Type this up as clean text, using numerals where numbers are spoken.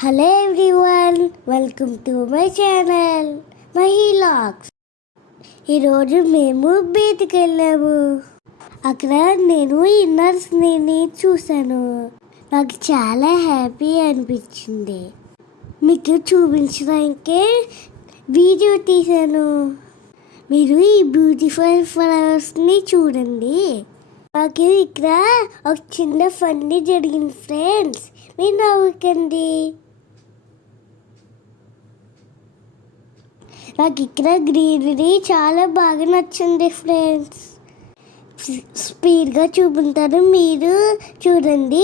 Hello everyone, welcome to my channel మహిళాక్స్. ఈరోజు మేము బయటికి వెళ్ళాము. అక్కడ నేను ఇన్నర్స్ని చూశాను. నాకు చాలా హ్యాపీ అనిపించింది. మీకు చూపించడానికే వీడియో తీశాను. మీరు ఈ బ్యూటిఫుల్ ఫ్లవర్స్ని చూడండి. నాకు ఇక్కడ ఒక చిన్న ఫన్నీ జరిగింది ఫ్రెండ్స్, మీరు నవ్వకండి. నాకు ఇక్కడ గ్రీనరీ చాలా బాగా నచ్చింది ఫ్రెండ్స్. స్పీడ్గా చూపుతారు, మీరు చూడండి.